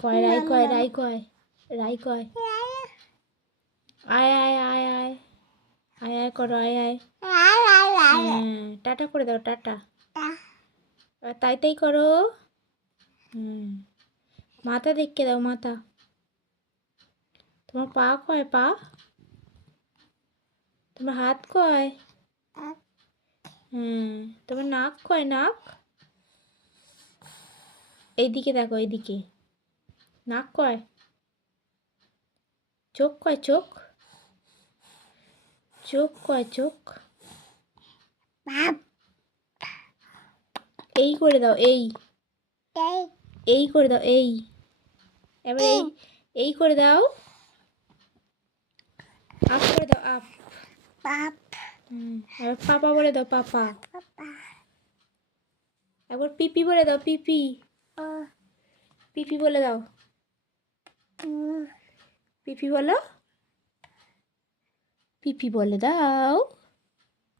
কয় রাই কয় রাই কয় রাই কয় আয় আয় আয় আয় আয় আয় করো আয় আয় হ্যাঁ টাটা করে দাও টাটা তাই তাই করো হুম মাথা দেখে দাও মাথা তোমার পা কয় পা তোমার হাত কয় হ্যাঁ তোমার নাক কয় নাক এইদিকে দেখো এইদিকে নাক কয় চোখ কয় চোখ চোখ কয় চোখ এই করে দাও এই করে দাও এই এবার এই করে দাও আপ করে দাও আপ এবার পাপা বলে দাও পাপা একবার পিপি বলে দাও পিপি পিপি বলে দাও পিপি বলো পিপি বলে দাও